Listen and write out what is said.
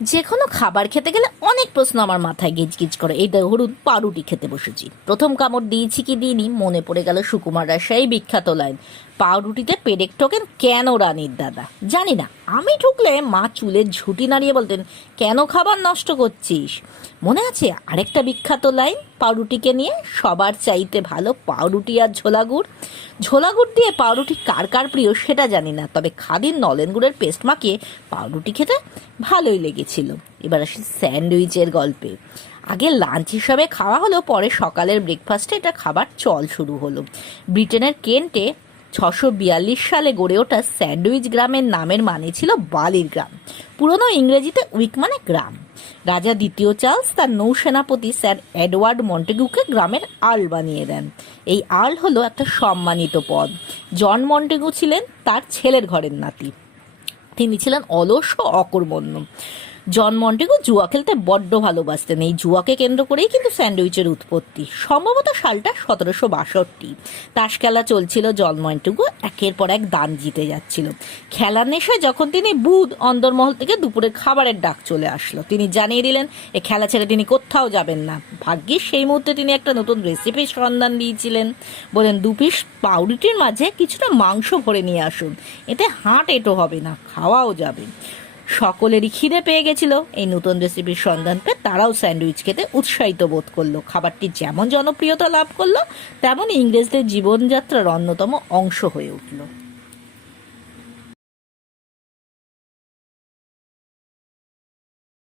যে কোনো খাবার খেতে গেলে অনেক প্রশ্ন আমার মাথায় গিজগিজ করে। এই ধরুন পাউরুটি খেতে বসেছি, প্রথম কামড় দিয়েছি কি দিইনি, মনে পড়ে গেল সুকুমার রায় সেই বিখ্যাত লাইন, পাউরুটিতে পেরেক ঠোকেন কেন রানীর দাদা। জানি না, আমি ঢুকলে মা চুলের ঝুঁটি নাড়িয়ে বলতেন, কেন খাবার নষ্ট করছিস। মনে আছে আরেকটা বিখ্যাত লাইন পাউরুটিকে নিয়ে, সবার চাইতে ভালো পাউরুটি আর ঝোলাগুড়। ঝোলাগুড় দিয়ে পাউরুটি কার কার প্রিয় সেটা জানি না, তবে খাদির নলেন গুড়ের পেস্ট মাখিয়ে পাউরুটি খেতে ভালোই লেগেছিল। এবার আসি স্যান্ডউইচের গল্পে। আগে লাঞ্চ হিসাবে খাওয়া হলো, পরে সকালের ব্রেকফাস্টে এটা খাবার চল শুরু হলো। ব্রিটেনের কেন্টে 642 সালে গড়ে ওঠা স্যান্ডউইচ গ্রামের নামের মানে ছিল বালির গ্রাম। পুরনো ইংরেজিতে উইক মানে গ্রাম। রাজা দ্বিতীয় চার্লস তার নৌসেনাপতি স্যার এডওয়ার্ড মন্টেগুকে গ্রামের আর্ল বানিয়ে দেন। এই আর্ল হলো একটা সম্মানিত পদ। জন মন্টেগু ছিলেন তার ছেলের ঘরের নাতি। তিনি ছিলেন অলস ও অকর্মণ্য। জন মন্টেগু জুয়া খেলতে বড্ড ভালোবাসতেন। এই জুয়াকে কেন্দ্র করেই কিন্তু স্যান্ডউইচের উৎপত্তি। সম্ভবত সালটা 1762। তাস খেলা চলছিল, জন মন্টেগু একের পর এক দান জিতে যাচ্ছিল। খেলার নেশায় যখন তিনি বুধ অন্দরমহল থেকে দুপুরের খাবারের ডাক চলে আসলো, তিনি জানিয়ে দিলেন এ খেলা ছেড়ে তিনি কোথাও যাবেন না। ভাগ্যিস সেই মুহূর্তে তিনি একটা নতুন রেসিপির সন্ধান দিয়েছিলেন। বলেন, 2 পিস পাউরুটির মাঝে কিছুটা মাংস ভরে নিয়ে আসুন, এতে হাঁট এঁটো হবে না, খাওয়াও যাবে। সকলেরই খিদে পেয়ে গেছিল। এই নতুন রেসিপির সন্ধান পেয়ে তারাও স্যান্ডউইচ খেতে উৎসাহিত বোধ করলো। খাবারটি যেমন জনপ্রিয়তা লাভ করলো, তেমন ইংরেজদের জীবনযাত্রার অন্যতম অংশ হয়ে উঠল।